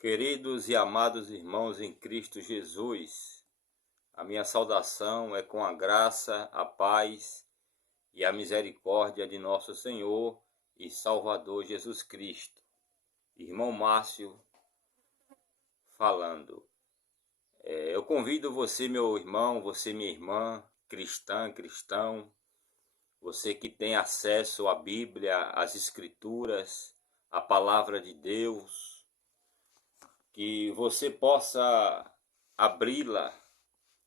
Queridos e amados irmãos em Cristo Jesus, a minha saudação é com a graça, a paz e a misericórdia de nosso Senhor e Salvador Jesus Cristo. Irmão Márcio falando. Eu convido você, meu irmão, você, minha irmã, cristão, você que tem acesso à Bíblia, às Escrituras, à Palavra de Deus, que você possa abri-la.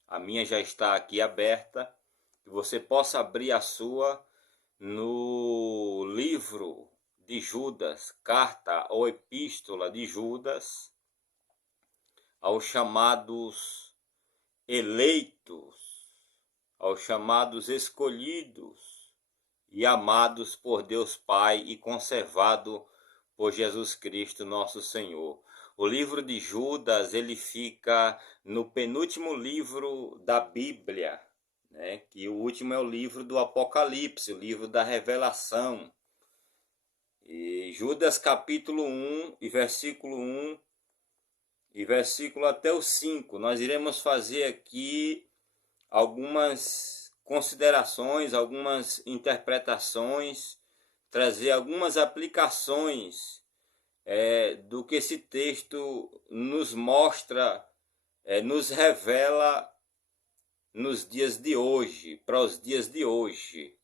A minha já está aqui aberta, que você possa abrir a sua no livro de Judas, carta ou epístola de Judas aos chamados eleitos, aos chamados escolhidos e amados por Deus Pai e conservado por Jesus Cristo nosso Senhor. O livro de Judas, ele fica no penúltimo livro da Bíblia, né? Que o último é o livro do Apocalipse, o livro da Revelação. E Judas capítulo 1 e versículo 1 e versículo até o 5. Nós iremos fazer aqui algumas considerações, algumas interpretações, trazer algumas aplicações do que esse texto nos mostra, nos revela nos dias de hoje, para os dias de hoje.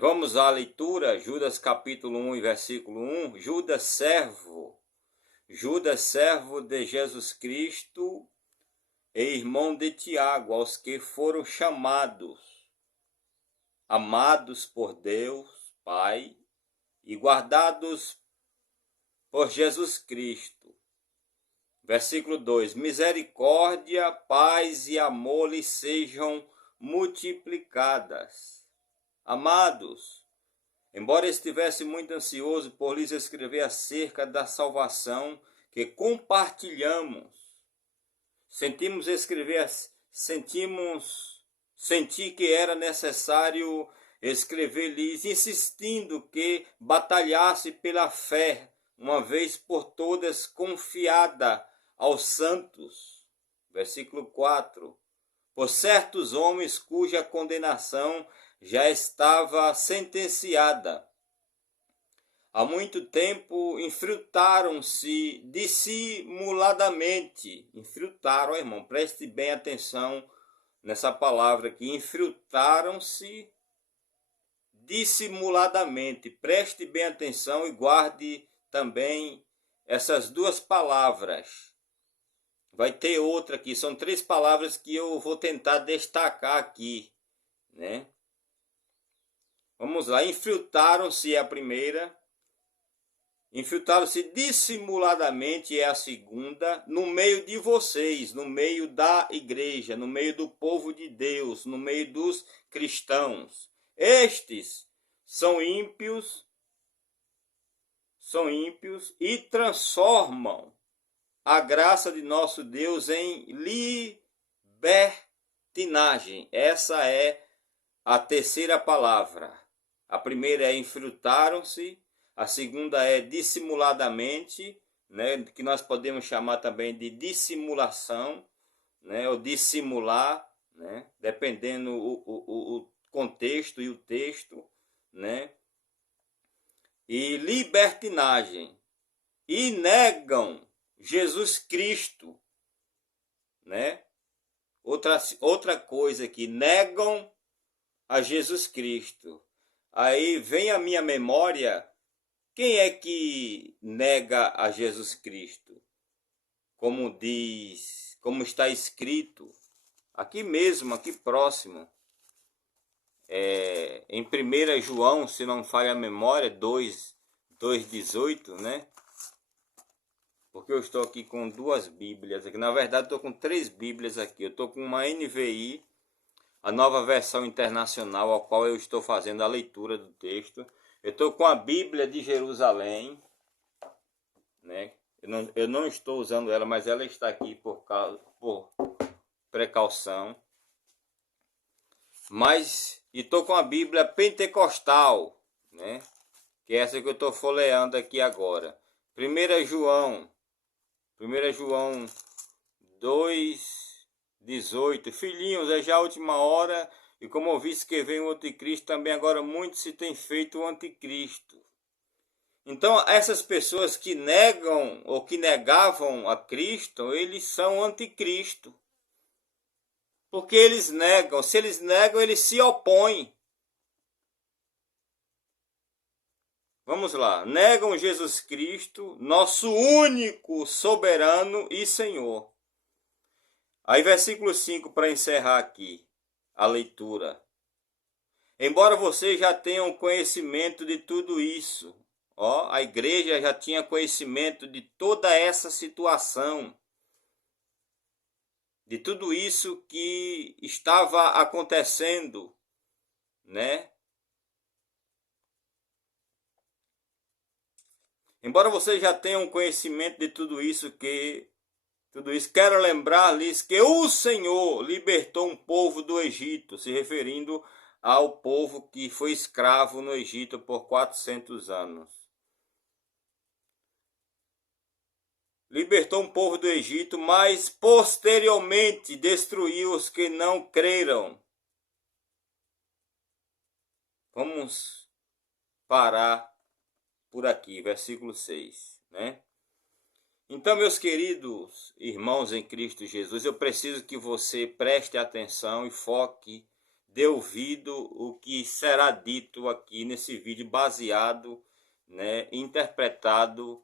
Vamos à leitura, Judas capítulo 1 e versículo 1. Judas servo de Jesus Cristo e irmão de Tiago, aos que foram chamados, amados por Deus Pai e guardados por Jesus Cristo. Versículo 2. Misericórdia, paz e amor lhes sejam multiplicadas. Amados, embora estivesse muito ansioso por lhes escrever acerca da salvação que compartilhamos, senti que era necessário escrever-lhes, insistindo que batalhasse pela fé, uma vez por todas confiada aos santos. Versículo 4. Por certos homens cuja condenação já estava sentenciada. Há muito tempo infiltraram-se dissimuladamente. Infiltraram, irmão, preste bem atenção nessa palavra aqui. Infiltraram-se dissimuladamente. Preste bem atenção e guarde também essas duas palavras. Vai ter outra aqui, são três palavras que eu vou tentar destacar aqui, né? Vamos lá, infiltraram-se é a primeira, infiltraram-se dissimuladamente é a segunda, no meio de vocês, no meio da igreja, no meio do povo de Deus, no meio dos cristãos. Estes são ímpios e transformam a graça de nosso Deus em libertinagem. Essa é a terceira palavra. A primeira é infiltraram-se, a segunda é dissimuladamente, né, que nós podemos chamar também de dissimulação, né, ou dissimular, né, dependendo o contexto e o texto, né? E libertinagem, e negam Jesus Cristo, né? Outra coisa que negam a Jesus Cristo. Aí vem à minha memória, quem é que nega a Jesus Cristo? Como está escrito, aqui mesmo, aqui próximo, em 1 João, se não falha a memória, 2:18, né? Porque eu estou aqui com duas Bíblias aqui. Na verdade, estou com três Bíblias aqui. Eu estou com uma NVI, a Nova Versão Internacional, ao qual eu estou fazendo a leitura do texto. Eu estou com a Bíblia de Jerusalém, né? Eu não estou usando ela, mas ela está aqui por precaução. E estou com a Bíblia Pentecostal, né? Que é essa que eu estou folheando aqui agora. 1 João 1 João 2:18. Filhinhos, é já a última hora, e como ouviste que vem o anticristo, também agora muito se tem feito o anticristo. Então, essas pessoas que negam ou que negavam a Cristo, eles são anticristo. Porque eles negam. Se eles negam, eles se opõem. Vamos lá. Negam Jesus Cristo, nosso único soberano e Senhor. Aí, versículo 5, para encerrar aqui a leitura. Embora vocês já tenham conhecimento de tudo isso, a igreja já tinha conhecimento de toda essa situação, de tudo isso que estava acontecendo, né? Embora vocês já tenham conhecimento de tudo isso, quero lembrar-lhes que o Senhor libertou um povo do Egito, se referindo ao povo que foi escravo no Egito por 400 anos. Libertou um povo do Egito, mas posteriormente destruiu os que não creram. Vamos parar por aqui, versículo 6, né? Então, meus queridos irmãos em Cristo Jesus, eu preciso que você preste atenção e foque, dê ouvido o que será dito aqui nesse vídeo baseado, né, interpretado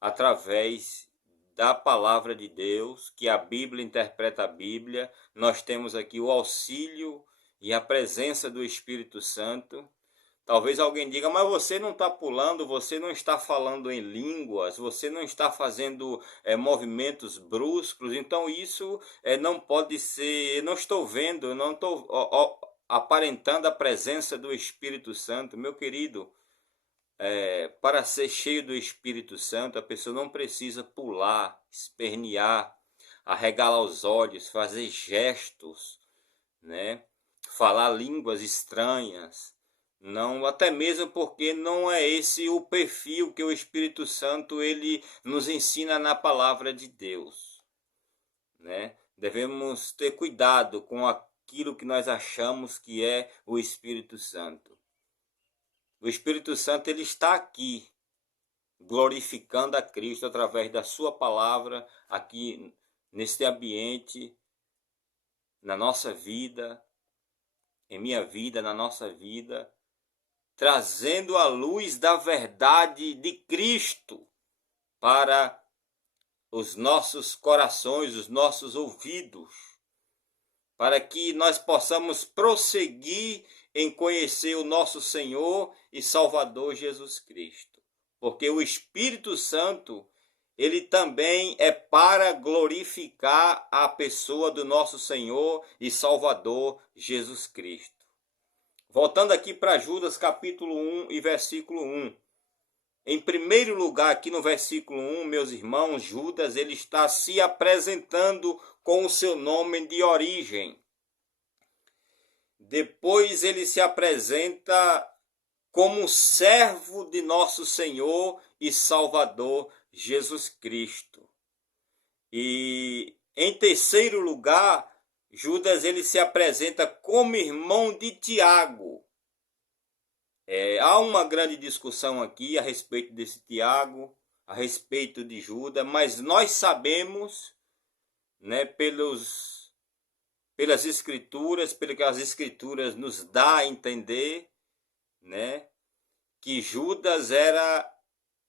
através da palavra de Deus, que a Bíblia interpreta a Bíblia. Nós temos aqui o auxílio e a presença do Espírito Santo. Talvez alguém diga, mas você não está pulando, você não está falando em línguas, você não está fazendo movimentos bruscos, então isso não pode ser, eu não estou vendo, eu não estou aparentando a presença do Espírito Santo. Meu querido, para ser cheio do Espírito Santo, a pessoa não precisa pular, espernear, arregalar os olhos, fazer gestos, né? Falar línguas estranhas. Não, até mesmo porque não é esse o perfil que o Espírito Santo ele nos ensina na palavra de Deus, né? Devemos ter cuidado com aquilo que nós achamos que é o Espírito Santo. O Espírito Santo ele está aqui, glorificando a Cristo através da sua palavra, aqui neste ambiente, na nossa vida, em minha vida, na nossa vida, trazendo a luz da verdade de Cristo para os nossos corações, os nossos ouvidos, para que nós possamos prosseguir em conhecer o nosso Senhor e Salvador Jesus Cristo. Porque o Espírito Santo, ele também é para glorificar a pessoa do nosso Senhor e Salvador Jesus Cristo. Voltando aqui para Judas capítulo 1 e versículo 1. Em primeiro lugar, aqui no versículo 1, meus irmãos, Judas ele está se apresentando com o seu nome de origem. Depois ele se apresenta como servo de nosso Senhor e Salvador Jesus Cristo. E em terceiro lugar, Judas ele se apresenta como irmão de Tiago. Há uma grande discussão aqui a respeito desse Tiago, a respeito de Judas, mas nós sabemos, né, pelas Escrituras, pelo que as Escrituras nos dá a entender, né, que Judas era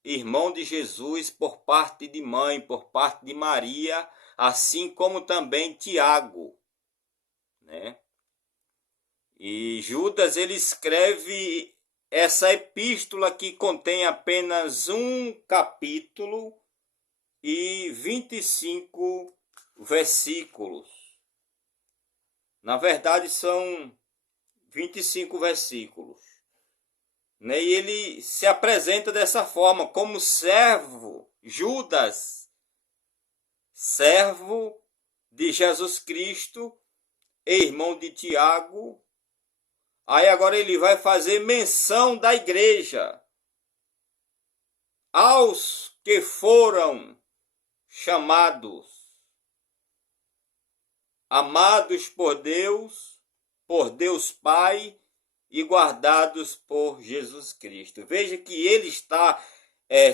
irmão de Jesus por parte de mãe, por parte de Maria, assim como também Tiago, né? E Judas ele escreve essa epístola que contém apenas um capítulo e 25 versículos. Na verdade são 25 versículos. Né? E ele se apresenta dessa forma, como servo, Judas, servo de Jesus Cristo, irmão de Tiago. Aí agora ele vai fazer menção da igreja. Aos que foram chamados, amados por Deus Pai e guardados por Jesus Cristo. Veja que ele está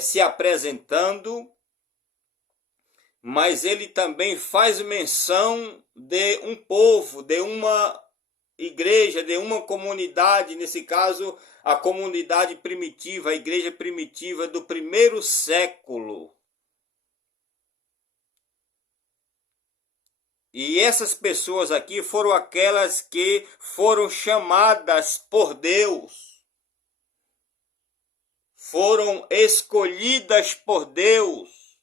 se apresentando, mas ele também faz menção de um povo, de uma igreja, de uma comunidade, nesse caso a comunidade primitiva, a igreja primitiva do primeiro século. E essas pessoas aqui foram aquelas que foram chamadas por Deus, foram escolhidas por Deus,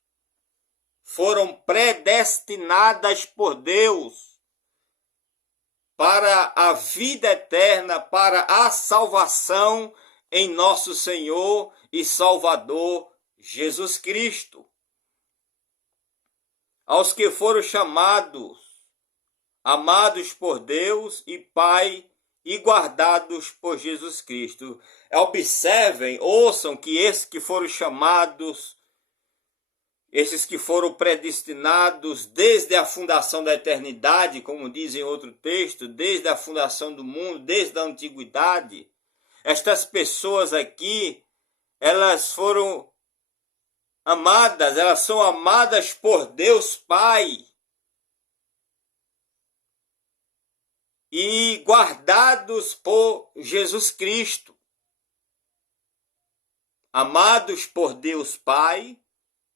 foram predestinadas por Deus para a vida eterna, para a salvação em nosso Senhor e Salvador Jesus Cristo. Aos que foram chamados, amados por Deus e Pai e guardados por Jesus Cristo. Observem, ouçam que esses que foram chamados, esses que foram predestinados desde a fundação da eternidade, como diz em outro texto, desde a fundação do mundo, desde a antiguidade, estas pessoas aqui, elas foram amadas, elas são amadas por Deus Pai e guardados por Jesus Cristo. Amados por Deus Pai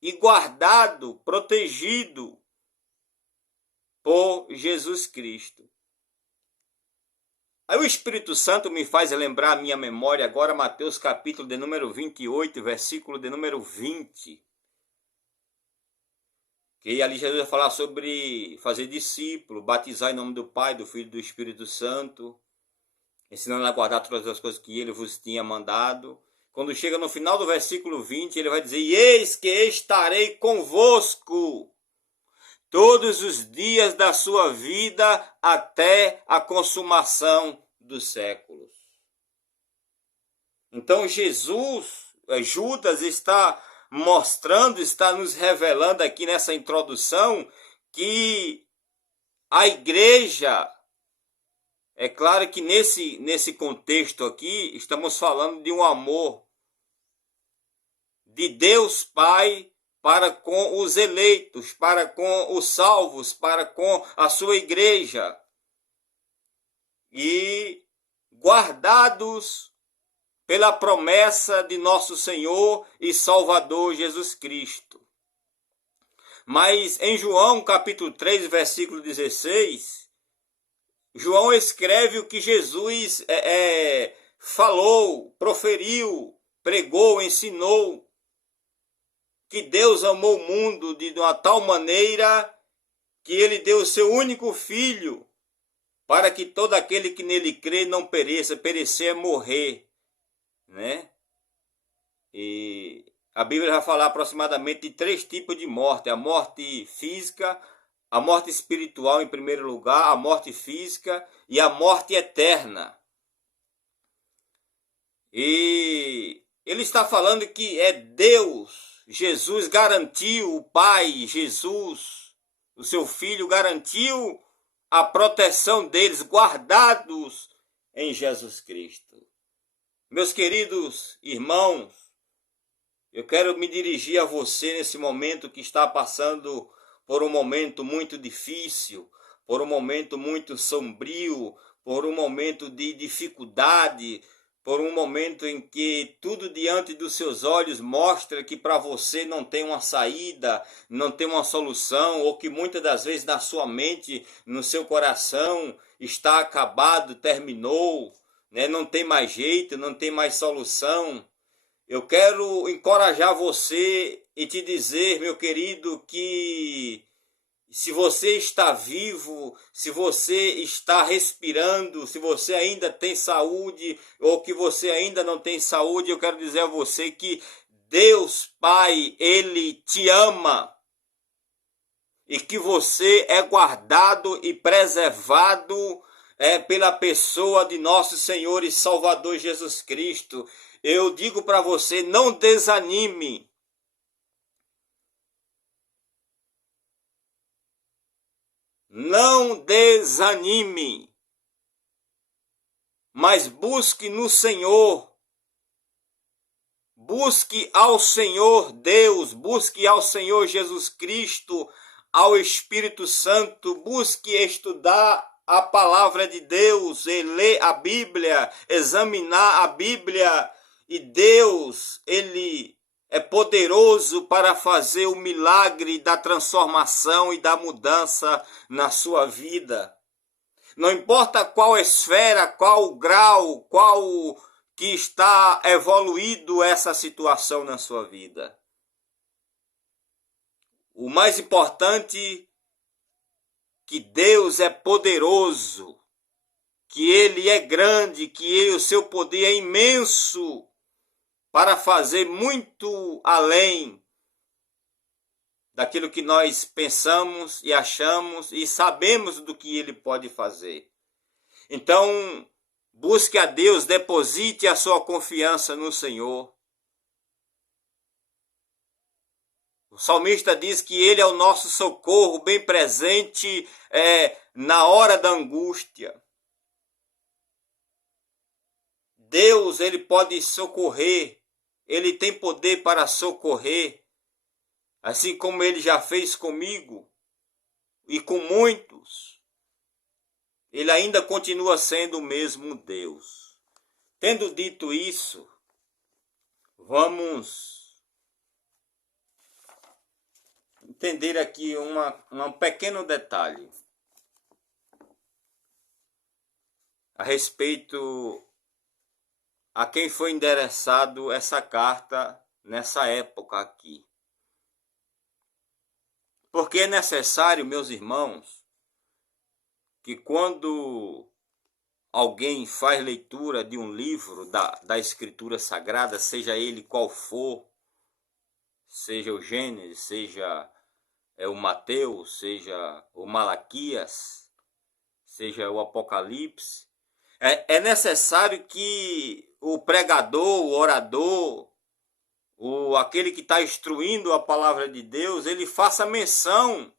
e guardado, protegido por Jesus Cristo. Aí o Espírito Santo me faz lembrar a minha memória agora Mateus capítulo de número 28, versículo de número 20. Que ali Jesus vai falar sobre fazer discípulo, batizar em nome do Pai, do Filho e do Espírito Santo, ensinando a guardar todas as coisas que ele vos tinha mandado. Quando chega no final do versículo 20, ele vai dizer: e eis que estarei convosco todos os dias da sua vida até a consumação dos séculos. Então Judas está mostrando, está nos revelando aqui nessa introdução que a igreja, é claro que nesse contexto aqui estamos falando de um amor de Deus Pai para com os eleitos, para com os salvos, para com a sua igreja. E guardados pela promessa de nosso Senhor e Salvador Jesus Cristo. Mas em João capítulo 3, versículo 16, João escreve o que Jesus falou, proferiu, pregou, ensinou, que Deus amou o mundo de uma tal maneira que ele deu o seu único filho, para que todo aquele que nele crê não pereça, perecer é morrer, né? E a Bíblia vai falar aproximadamente de 3 tipos de morte: a morte física, a morte espiritual em primeiro lugar, a morte física e a morte eterna. E ele está falando que é Deus, Jesus garantiu, o Pai, Jesus, o seu Filho, garantiu a proteção deles, guardados em Jesus Cristo. Meus queridos irmãos, eu quero me dirigir a você nesse momento que está passando por um momento muito difícil, por um momento muito sombrio, por um momento de dificuldade, por um momento em que tudo diante dos seus olhos mostra que para você não tem uma saída, não tem uma solução, ou que muitas das vezes na sua mente, no seu coração, está acabado, terminou, né? Não tem mais jeito, não tem mais solução. Eu quero encorajar você e te dizer, meu querido, que se você está vivo, se você está respirando, se você ainda tem saúde ou que você ainda não tem saúde, eu quero dizer a você que Deus Pai, Ele te ama e que você é guardado e preservado pela pessoa de nosso Senhor e Salvador Jesus Cristo. Eu digo para você, não desanime. não desanime, mas busque no Senhor. Busque ao Senhor Deus, busque ao Senhor Jesus Cristo, ao Espírito Santo, busque estudar a palavra de Deus, e ler a Bíblia, examinar a Bíblia. E Deus, Ele é poderoso para fazer o milagre da transformação e da mudança na sua vida. Não importa qual esfera, qual grau, qual que está evoluído essa situação na sua vida. O mais importante é que Deus é poderoso, que Ele é grande, que o seu poder é imenso para fazer muito além daquilo que nós pensamos e achamos e sabemos do que Ele pode fazer. Então, busque a Deus, deposite a sua confiança no Senhor. O salmista diz que Ele é o nosso socorro bem presente na hora da angústia. Deus, Ele pode socorrer, Ele tem poder para socorrer, assim como Ele já fez comigo e com muitos. Ele ainda continua sendo o mesmo Deus. Tendo dito isso, vamos entender aqui um pequeno detalhe a respeito a quem foi endereçado essa carta nessa época aqui. Porque é necessário, meus irmãos, que quando alguém faz leitura de um livro da Escritura Sagrada, seja ele qual for, seja o Gênesis, seja o Mateus, seja o Malaquias, seja o Apocalipse, é necessário que o pregador, o orador, aquele que está instruindo a palavra de Deus, ele faça menção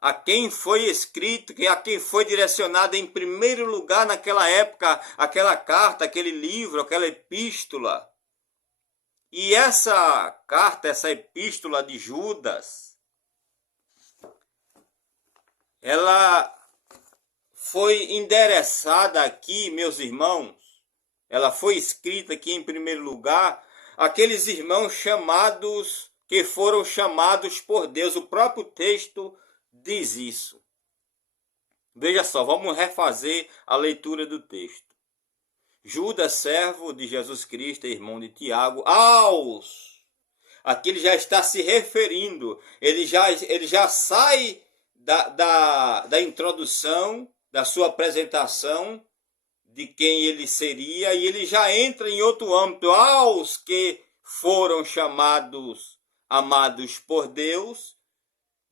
a quem foi escrito, a quem foi direcionado em primeiro lugar naquela época, aquela carta, aquele livro, aquela epístola. E essa carta, essa epístola de Judas, ela foi endereçada aqui, meus irmãos, ela foi escrita aqui em primeiro lugar, aqueles irmãos chamados, que foram chamados por Deus. O próprio texto diz isso. Veja só, vamos refazer a leitura do texto. Judas, servo de Jesus Cristo, irmão de Tiago, aqui ele já está se referindo, ele já sai da introdução, da sua apresentação, de quem ele seria, e ele já entra em outro âmbito, aos que foram chamados, amados por Deus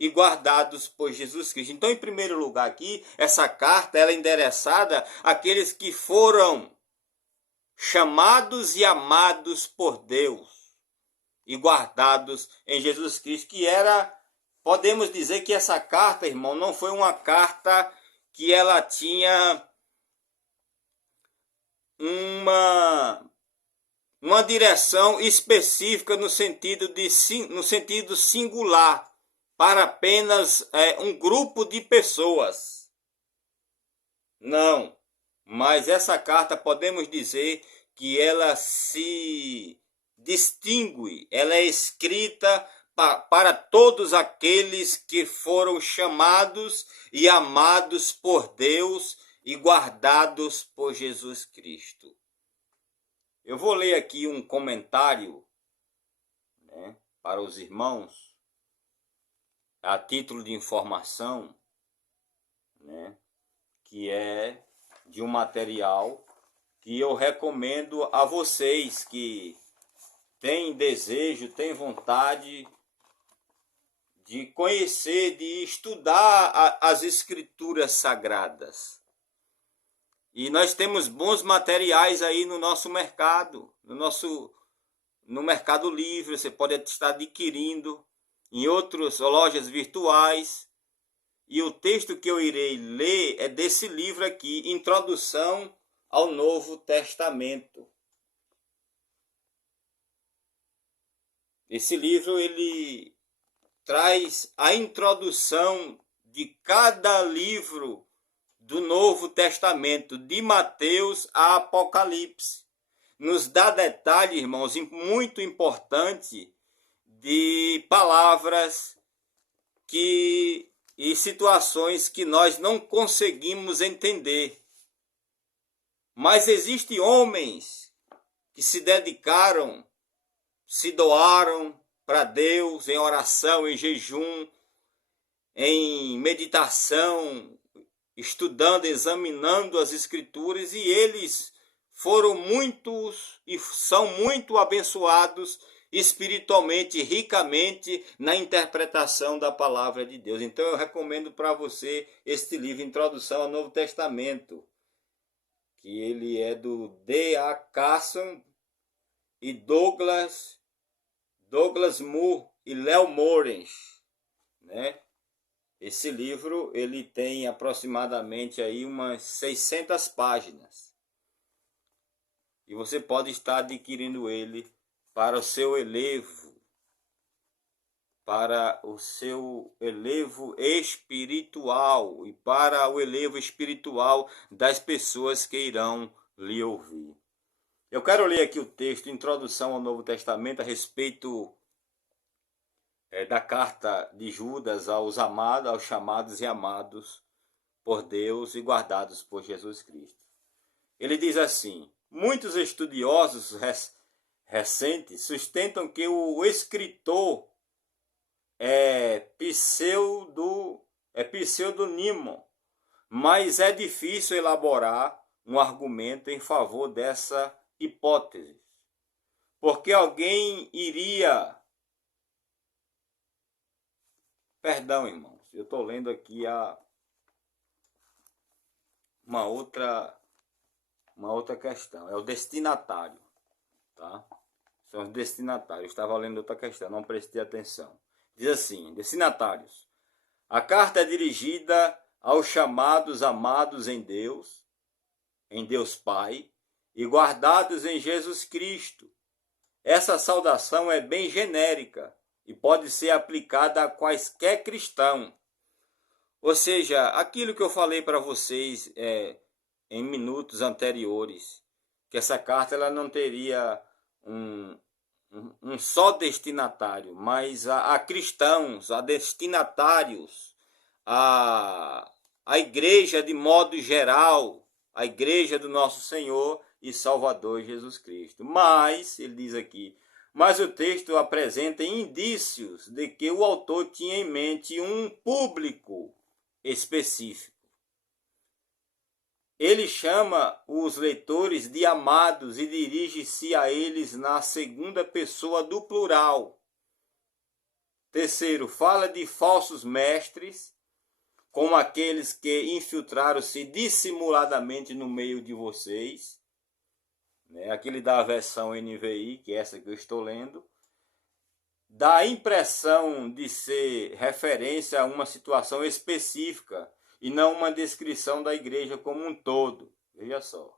e guardados por Jesus Cristo. Então, em primeiro lugar aqui, essa carta ela é endereçada àqueles que foram chamados e amados por Deus e guardados em Jesus Cristo, que era, podemos dizer que essa carta, irmão, não foi uma carta que ela tinha uma direção específica no sentido singular, para apenas um grupo de pessoas. Não, mas essa carta podemos dizer que ela se distingue, ela é escrita para todos aqueles que foram chamados e amados por Deus e guardados por Jesus Cristo. Eu vou ler aqui um comentário, né, para os irmãos, a título de informação, né, que é de um material que eu recomendo a vocês que têm desejo, têm vontade de conhecer, de estudar as Escrituras Sagradas. E nós temos bons materiais aí no nosso mercado, no Mercado Livre. Você pode estar adquirindo em outras lojas virtuais. e o texto que eu irei ler é desse livro aqui, Introdução ao Novo Testamento. Esse livro ele traz a introdução de cada livro do Novo Testamento, de Mateus a Apocalipse. Nos dá detalhe, irmãos, muito importante de palavras e situações que nós não conseguimos entender. Mas existem homens que se dedicaram, se doaram para Deus em oração, em jejum, em meditação, estudando, examinando as Escrituras, e eles foram muitos e são muito abençoados espiritualmente, ricamente na interpretação da palavra de Deus. Então eu recomendo para você este livro, Introdução ao Novo Testamento, que ele é do D.A. Carson e Douglas Moore e Léo Mourens, né? Esse livro ele tem aproximadamente aí umas 600 páginas. E você pode estar adquirindo ele para o seu elevo, espiritual e para o elevo espiritual das pessoas que irão lhe ouvir. Eu quero ler aqui o texto, Introdução ao Novo Testamento, a respeito da carta de Judas aos amados, aos chamados e amados por Deus e guardados por Jesus Cristo. Ele diz assim: muitos estudiosos recentes sustentam que o escritor é pseudônimo, mas é difícil elaborar um argumento em favor dessa hipótese, porque alguém iria... Perdão, irmãos, eu estou lendo aqui uma outra questão, é o destinatário, tá? São os destinatários, eu estava lendo outra questão, não prestei atenção. Diz assim, destinatários: a carta é dirigida aos chamados amados em Deus Pai, e guardados em Jesus Cristo. Essa saudação é bem genérica e pode ser aplicada a quaisquer cristão. Ou seja, aquilo que eu falei para vocês em minutos anteriores, que essa carta ela não teria um só destinatário, mas a cristãos, a destinatários, a igreja de modo geral, a igreja do nosso Senhor e Salvador Jesus Cristo. Mas, ele diz aqui, mas o texto apresenta indícios de que o autor tinha em mente um público específico. Ele chama os leitores de amados e dirige-se a eles na segunda pessoa do plural. Terceiro, fala de falsos mestres, como aqueles que infiltraram-se dissimuladamente no meio de vocês. Aquele da versão NVI, que é essa que eu estou lendo. Dá a impressão de ser referência a uma situação específica e não uma descrição da igreja como um todo. Veja só.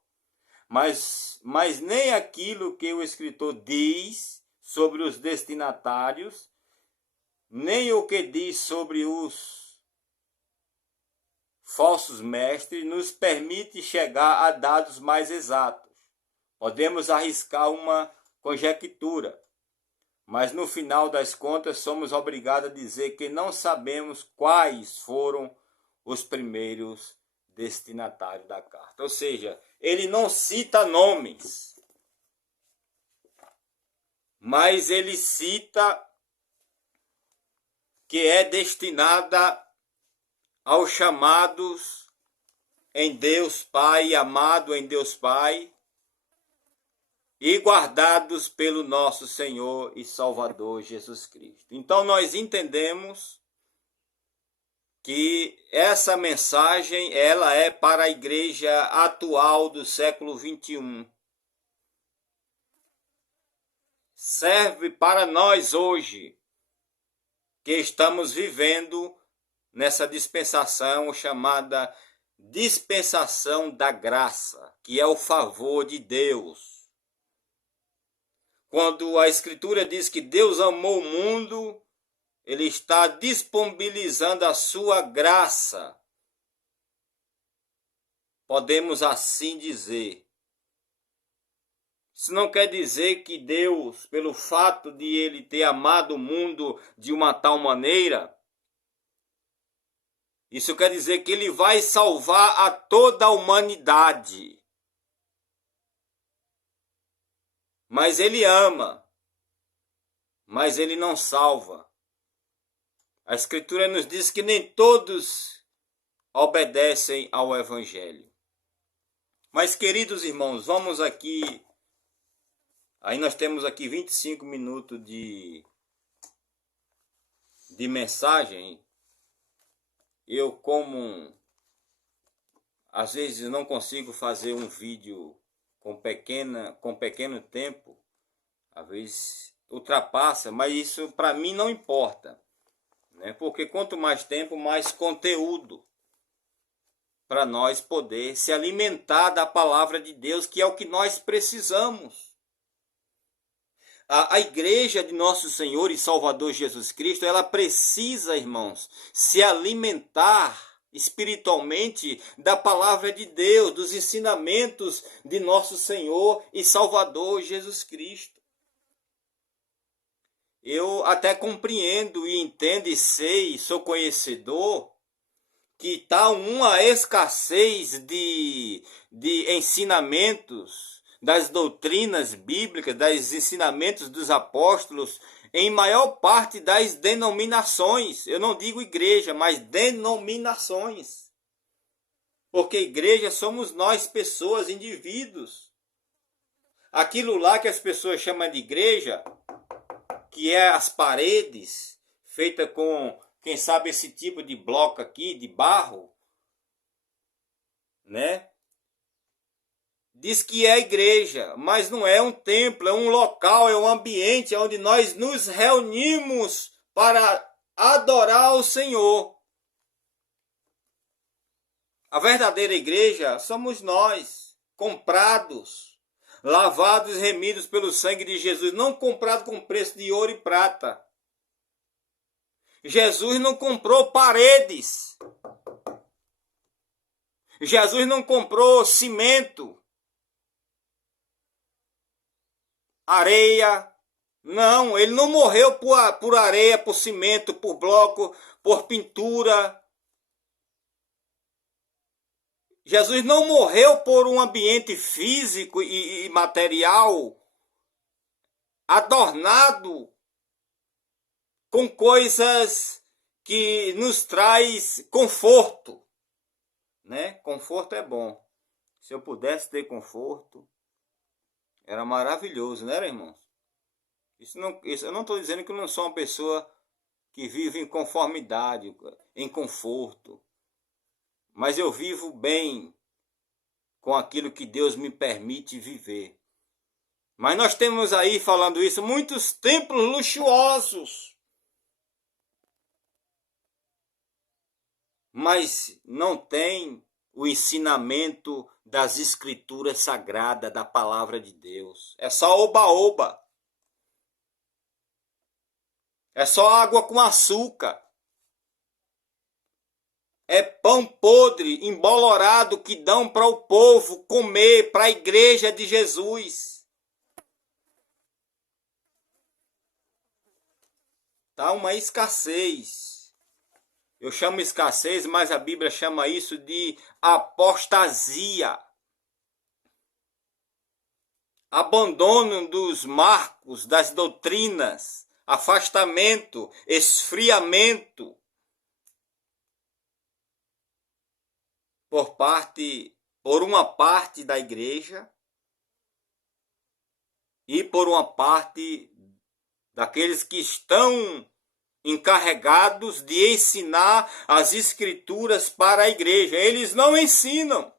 Mas nem aquilo que o escritor diz sobre os destinatários, nem o que diz sobre os falsos mestres nos permite chegar a dados mais exatos. Podemos arriscar uma conjectura, mas no final das contas somos obrigados a dizer que não sabemos quais foram os primeiros destinatários da carta. Ou seja, ele não cita nomes, mas ele cita que é destinada aos chamados em Deus Pai, amado em Deus Pai, e guardados pelo nosso Senhor e Salvador Jesus Cristo. Então nós entendemos que essa mensagem ela é para a igreja atual do século 21. Serve para nós hoje, que estamos vivendo nessa dispensação chamada dispensação da graça, que é o favor de Deus. Quando a Escritura diz que Deus amou o mundo, Ele está disponibilizando a sua graça. Podemos assim dizer. Isso não quer dizer que Deus, pelo fato de Ele ter amado o mundo de uma tal maneira, isso quer dizer que Ele vai salvar a toda a humanidade. Mas Ele ama, mas Ele não salva. A Escritura nos diz que nem todos obedecem ao Evangelho. Mas, queridos irmãos, vamos aqui. Aí nós temos aqui 25 minutos de mensagem. Eu, como às vezes não consigo fazer um vídeo com pequeno tempo, às vezes ultrapassa, mas isso para mim não importa, né? Porque quanto mais tempo, mais conteúdo para nós poder se alimentar da palavra de Deus, que é o que nós precisamos. A igreja de nosso Senhor e Salvador Jesus Cristo, ela precisa, irmãos, se alimentar espiritualmente da palavra de Deus, dos ensinamentos de nosso Senhor e Salvador Jesus Cristo. Eu até compreendo e entendo e sei, sou conhecedor, que está uma escassez de ensinamentos, das doutrinas bíblicas, dos ensinamentos dos apóstolos, em maior parte das denominações. Eu não digo igreja, mas denominações. Porque igreja somos nós, pessoas, indivíduos. Aquilo lá que as pessoas chamam de igreja, que é as paredes, feita com, quem sabe, esse tipo de bloco aqui, de barro, né? Diz que é igreja, mas não é um templo, é um local, é um ambiente onde nós nos reunimos para adorar o Senhor. A verdadeira igreja somos nós, comprados, lavados e remidos pelo sangue de Jesus, não comprado com preço de ouro e prata. Jesus não comprou paredes. Jesus não comprou cimento, areia. Não, ele não morreu por areia, por cimento, por bloco, por pintura. Jesus não morreu por um ambiente físico e material adornado com coisas que nos traz conforto, né? Conforto é bom. Se eu pudesse ter conforto, era maravilhoso, né, irmãos? Eu não estou dizendo que eu não sou uma pessoa que vive em conformidade, em conforto. Mas eu vivo bem com aquilo que Deus me permite viver. Mas nós temos aí, falando isso, muitos templos luxuosos. Mas não tem o ensinamento das escrituras sagradas, da palavra de Deus. É só oba-oba. É só água com açúcar. É pão podre, embolorado, que dão para o povo comer, para a igreja de Jesus. Tá uma escassez. Eu chamo escassez, mas a Bíblia chama isso de apostasia. Abandono dos marcos, das doutrinas, afastamento, esfriamento por uma parte da igreja e por uma parte daqueles que estão encarregados de ensinar as escrituras para a igreja. Eles não ensinam.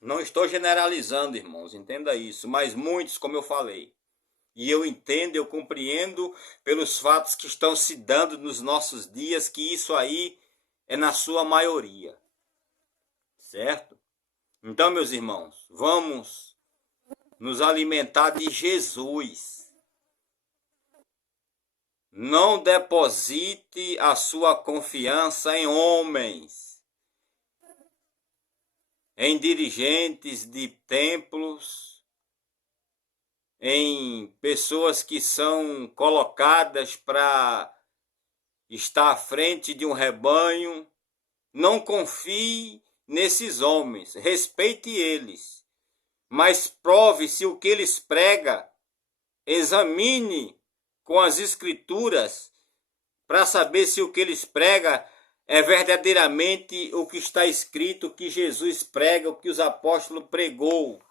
Não estou generalizando, irmãos, entenda isso, mas muitos, como eu falei, E eu entendo, eu compreendo pelos fatos que estão se dando nos nossos dias que isso aí é na sua maioria, certo? Então, meus irmãos, vamos nos alimentar de Jesus. Não deposite a sua confiança em homens, em dirigentes de templos, em pessoas que são colocadas para estar à frente de um rebanho. Não confie nesses homens, respeite eles, mas prove se o que eles pregam, examine com as escrituras para saber se o que eles pregam é verdadeiramente o que está escrito, o que Jesus prega, o que os apóstolos pregou.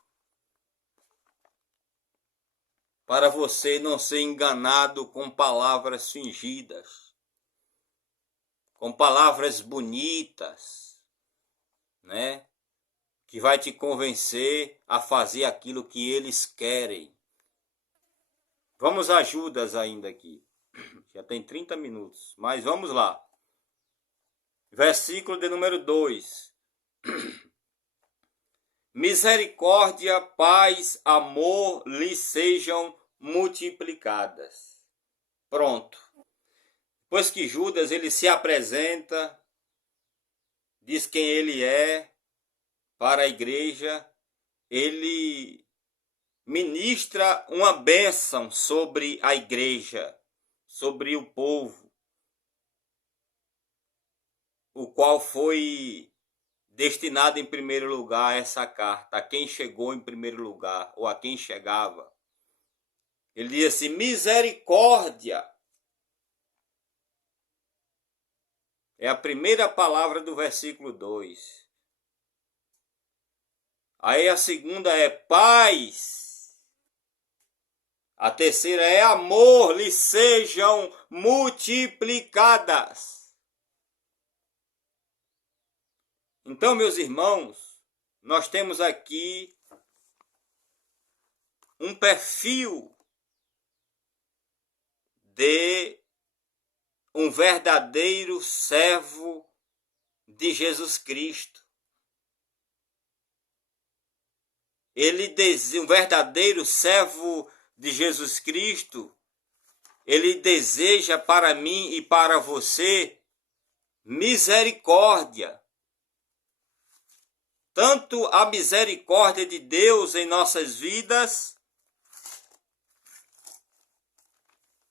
Para você não ser enganado com palavras fingidas, com palavras bonitas, né? Que vai te convencer a fazer aquilo que eles querem. Vamos a Judas ainda aqui. Já tem 30 minutos, mas vamos lá. Versículo de número 2. Misericórdia, paz, amor lhe sejam multiplicadas. Pronto. Depois que Judas ele se apresenta, diz quem ele é para a igreja, ele ministra uma bênção sobre a igreja, sobre o povo, o qual foi destinado em primeiro lugar a essa carta, a quem chegou em primeiro lugar, ou a quem chegava. Ele diz assim, misericórdia. É a primeira palavra do versículo 2. Aí a segunda é paz. A terceira é amor, lhe sejam multiplicadas. Então, meus irmãos, nós temos aqui um perfil de um verdadeiro servo de Jesus Cristo. Um verdadeiro servo de Jesus Cristo, ele deseja para mim e para você misericórdia. Tanto a misericórdia de Deus em nossas vidas,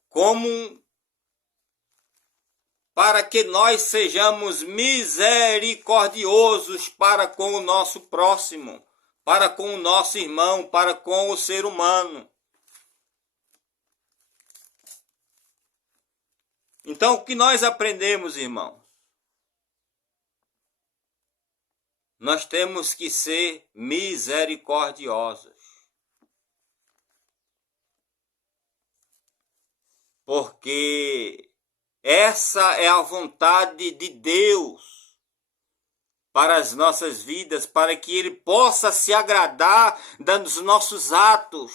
como para que nós sejamos misericordiosos para com o nosso próximo, para com o nosso irmão, para com o ser humano. Então, o que nós aprendemos, irmão? Nós temos que ser misericordiosos. Porque essa é a vontade de Deus para as nossas vidas, para que Ele possa se agradar dos nossos atos.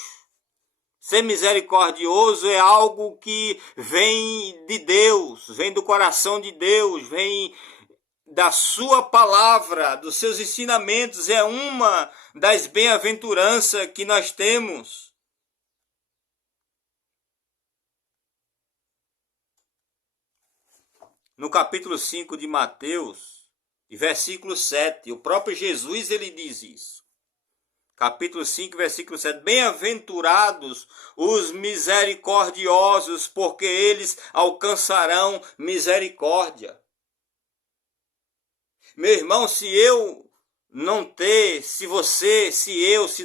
Ser misericordioso é algo que vem de Deus, vem do coração de Deus, vem da sua palavra, dos seus ensinamentos, é uma das bem-aventuranças que nós temos. No capítulo 5 de Mateus, versículo 7, o próprio Jesus ele diz isso. Capítulo 5, versículo 7, bem-aventurados os misericordiosos, porque eles alcançarão misericórdia. Meu irmão, se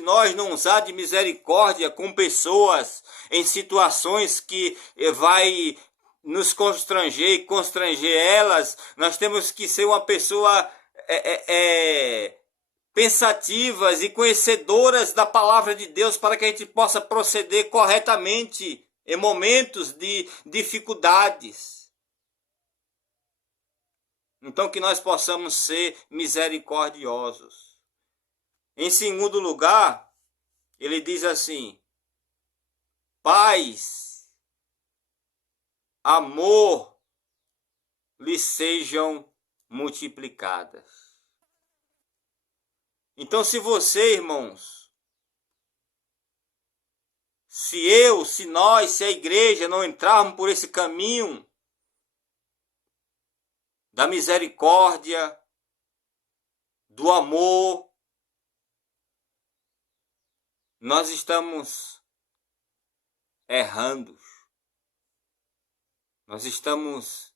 nós não usar de misericórdia com pessoas em situações que vai nos constranger e constranger elas, nós temos que ser uma pessoa pensativas e conhecedoras da palavra de Deus para que a gente possa proceder corretamente em momentos de dificuldades. Então, que nós possamos ser misericordiosos. Em segundo lugar, ele diz assim, paz, amor lhes sejam multiplicadas. Então, se você, irmãos, se nós, se a igreja não entrarmos por esse caminho da misericórdia, do amor, nós estamos errando. Nós estamos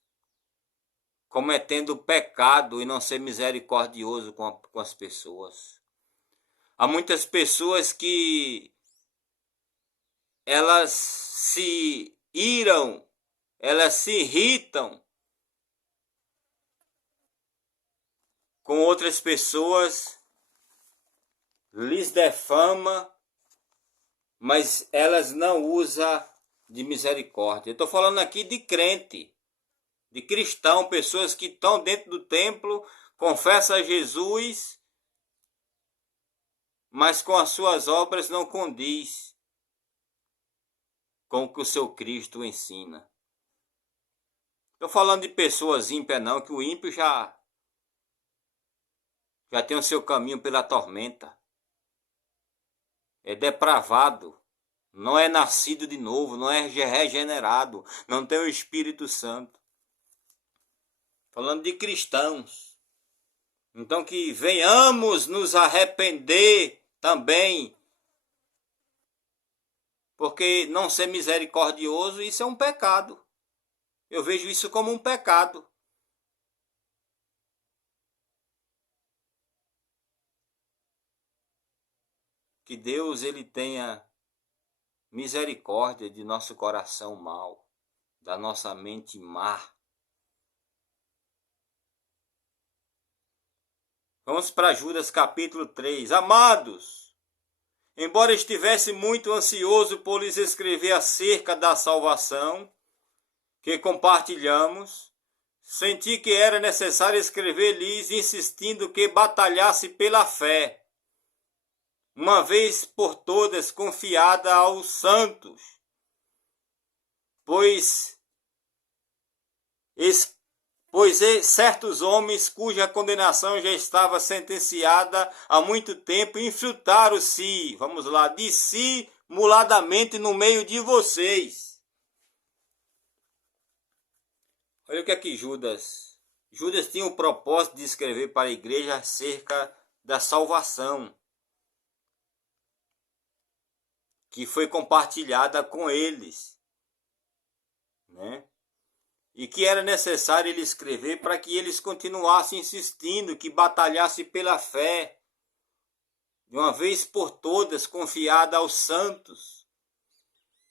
cometendo pecado e não ser misericordioso com as pessoas. Há muitas pessoas que elas se iram, elas se irritam com outras pessoas, lhes defama, mas elas não usam de misericórdia. Eu estou falando aqui de crente, de cristão, pessoas que estão dentro do templo, confessam a Jesus, mas com as suas obras não condiz com o que o seu Cristo ensina. Estou falando de pessoas ímpias não, que o ímpio já tem o seu caminho pela tormenta. É depravado, não é nascido de novo, não é regenerado, não tem o Espírito Santo. Falando de cristãos. Então que venhamos nos arrepender também. Porque não ser misericordioso, isso é um pecado. Eu vejo isso como um pecado. Que Deus ele tenha misericórdia de nosso coração mau, da nossa mente má. Vamos para Judas capítulo 3. Amados, embora estivesse muito ansioso por lhes escrever acerca da salvação que compartilhamos, senti que era necessário escrever-lhes insistindo que batalhasse pela fé, uma vez por todas confiada aos santos, pois certos homens cuja condenação já estava sentenciada há muito tempo infiltraram-se, vamos lá, dissimuladamente no meio de vocês. Olha o que aqui Judas tinha o propósito de escrever para a igreja acerca da salvação, que foi compartilhada com eles, né? E que era necessário ele escrever para que eles continuassem insistindo, que batalhasse pela fé, de uma vez por todas, confiada aos santos.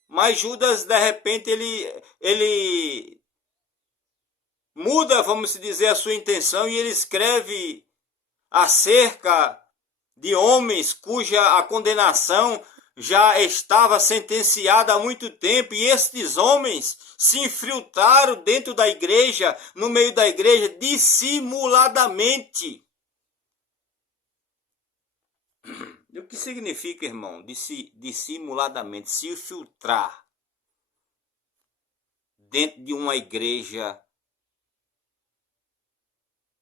Mas Judas, de repente, ele muda, vamos dizer, a sua intenção e ele escreve acerca de homens cuja a condenação já estava sentenciada há muito tempo, e estes homens se infiltraram dentro da igreja, no meio da igreja, dissimuladamente. E o que significa, irmão, dissimuladamente? Se infiltrar dentro de uma igreja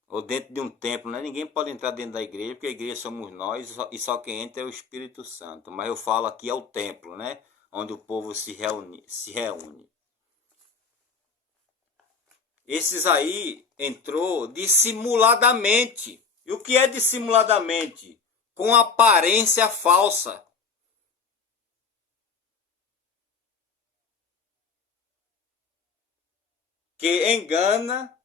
ou dentro de um templo, né? Ninguém pode entrar dentro da igreja, porque a igreja somos nós e só quem entra é o Espírito Santo. Mas eu falo aqui é o templo, né? Onde o povo se reúne. Esses aí entrou dissimuladamente. E o que é dissimuladamente? Com aparência falsa. Que engana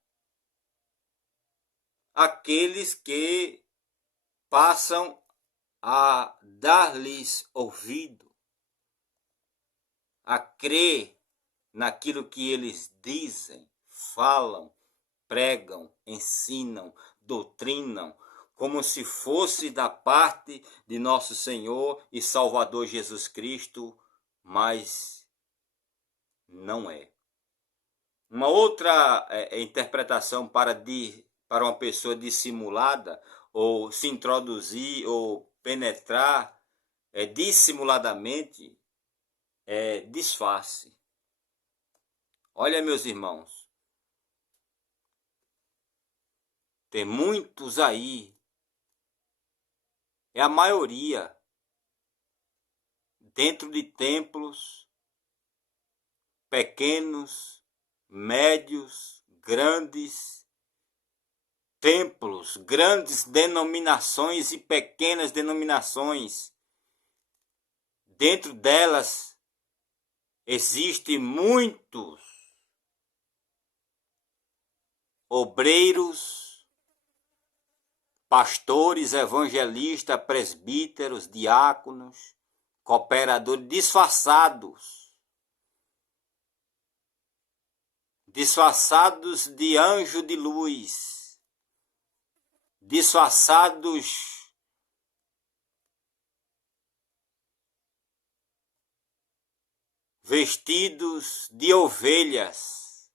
aqueles que passam a dar-lhes ouvido, a crer naquilo que eles dizem, falam, pregam, ensinam, doutrinam, como se fosse da parte de nosso Senhor e Salvador Jesus Cristo, mas não é. Uma outra interpretação para uma pessoa dissimulada, ou se introduzir, ou penetrar dissimuladamente, disfarce. Olha, meus irmãos, tem muitos aí, é a maioria, dentro de templos pequenos, médios, grandes, templos, grandes denominações e pequenas denominações. Dentro delas existem muitos obreiros, pastores, evangelistas, presbíteros, diáconos, cooperadores disfarçados de anjo de luz, disfarçados vestidos de ovelhas,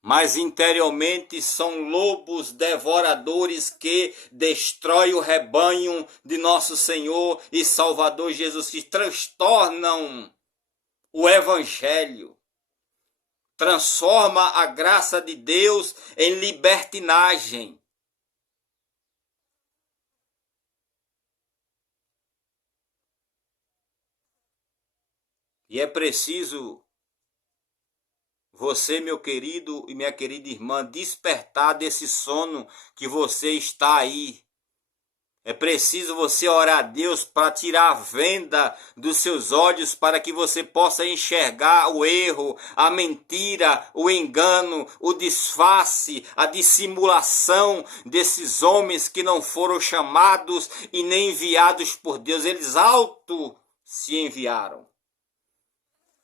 mas interiormente são lobos devoradores que destroem o rebanho de nosso Senhor e Salvador Jesus Cristo, transtornam o Evangelho, transforma a graça de Deus em libertinagem. E é preciso você, meu querido e minha querida irmã, despertar desse sono que você está aí. É preciso você orar a Deus para tirar a venda dos seus olhos, para que você possa enxergar o erro, a mentira, o engano, o disfarce, a dissimulação desses homens que não foram chamados e nem enviados por Deus. Eles auto se enviaram.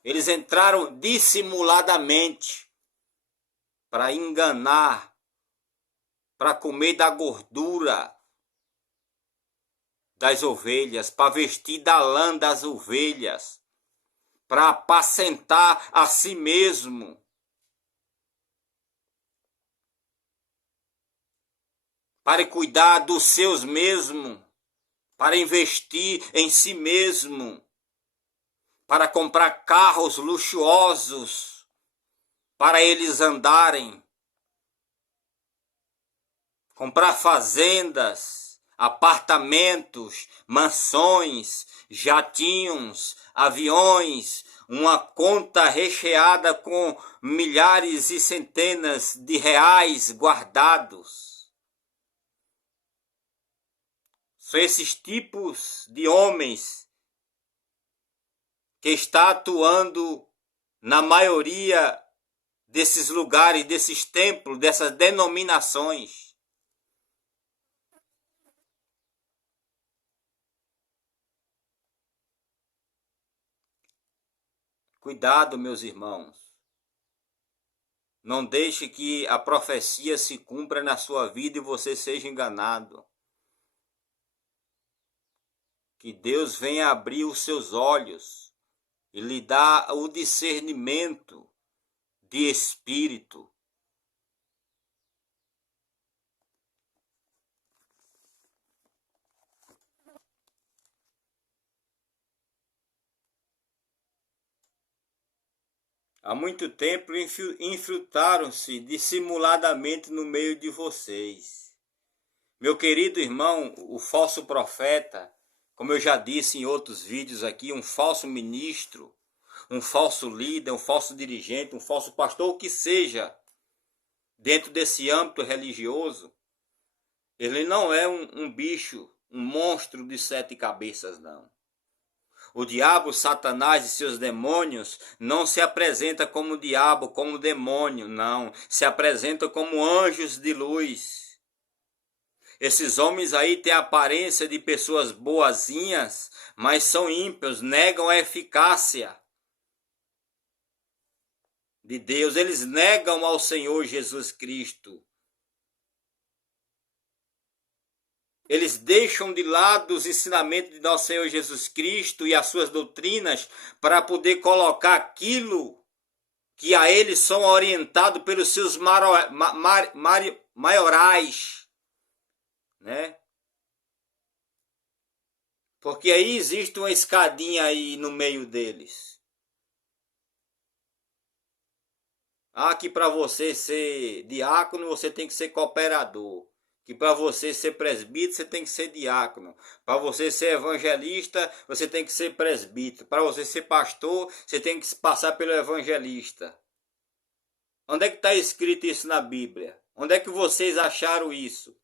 Eles entraram dissimuladamente para enganar, para comer da gordura das ovelhas, para vestir da lã das ovelhas, para apacentar a si mesmo. Para cuidar dos seus mesmos, para investir em si mesmo, para comprar carros luxuosos, para eles andarem, comprar fazendas, apartamentos, mansões, jatinhos, aviões, uma conta recheada com milhares e centenas de reais guardados. São esses tipos de homens que está atuando na maioria desses lugares, desses templos, dessas denominações. Cuidado, meus irmãos. Não deixe que a profecia se cumpra na sua vida e você seja enganado. Que Deus venha abrir os seus olhos e lhe dar o discernimento de espírito. Há muito tempo infiltraram-se dissimuladamente no meio de vocês. Meu querido irmão, o falso profeta, como eu já disse em outros vídeos aqui, um falso ministro, um falso líder, um falso dirigente, um falso pastor, o que seja, dentro desse âmbito religioso, ele não é um bicho, um monstro de 7 cabeças, não. O diabo, Satanás e seus demônios não se apresenta como diabo, como demônio, não. Se apresenta como anjos de luz. Esses homens aí têm a aparência de pessoas boazinhas, mas são ímpios, negam a eficácia de Deus. Eles negam ao Senhor Jesus Cristo. Eles deixam de lado os ensinamentos de nosso Senhor Jesus Cristo e as suas doutrinas para poder colocar aquilo que a eles são orientados pelos seus maiorais, né? Porque aí existe uma escadinha aí no meio deles. Que para você ser diácono, você tem que ser cooperador. Que para você ser presbítero, você tem que ser diácono. Para você ser evangelista, você tem que ser presbítero. Para você ser pastor, você tem que passar pelo evangelista. Onde é que está escrito isso na Bíblia? Onde é que vocês acharam isso?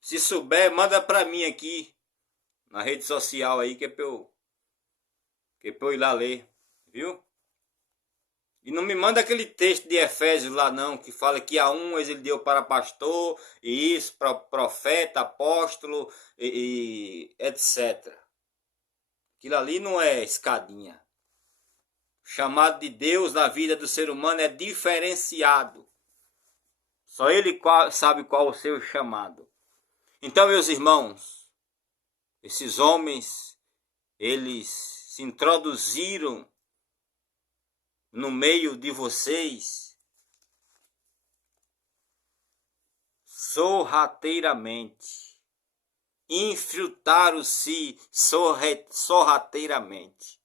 Se souber, manda para mim aqui, na rede social aí, que é para eu ir lá ler, viu? E não me manda aquele texto de Efésios lá não, que fala que a uns ele deu para pastor, e isso, para profeta, apóstolo, e etc. Aquilo ali não é escadinha. O chamado de Deus na vida do ser humano é diferenciado. Só ele sabe qual o seu chamado. Então, meus irmãos, esses homens, eles se introduziram no meio de vocês sorrateiramente, infiltraram-se sorrateiramente.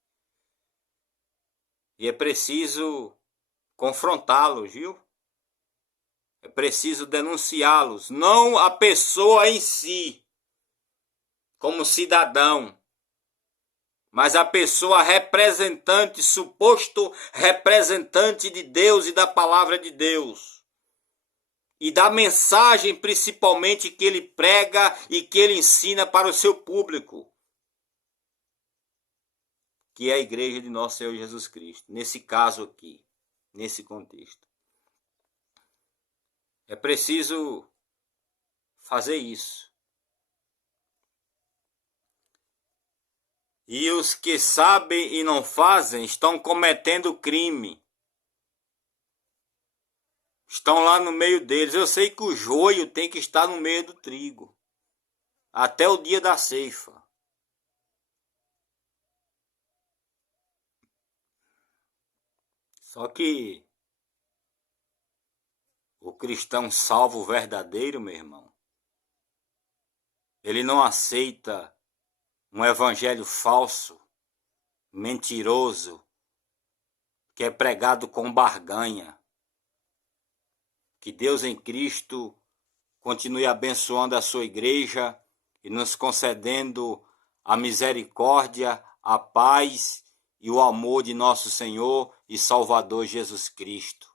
E é preciso confrontá-los, viu? É preciso denunciá-los, não a pessoa em si, como cidadão, mas a pessoa representante, suposto representante de Deus e da palavra de Deus. E da mensagem principalmente que ele prega e que ele ensina para o seu público, que é a igreja de nosso Senhor Jesus Cristo, nesse caso aqui, nesse contexto. É preciso fazer isso. E os que sabem e não fazem estão cometendo crime. Estão lá no meio deles. Eu sei que o joio tem que estar no meio do trigo, até o dia da ceifa. Só que o cristão salvo verdadeiro, meu irmão, ele não aceita um evangelho falso, mentiroso, que é pregado com barganha. Que Deus em Cristo continue abençoando a sua igreja e nos concedendo a misericórdia, a paz e o amor de nosso Senhor e Salvador Jesus Cristo.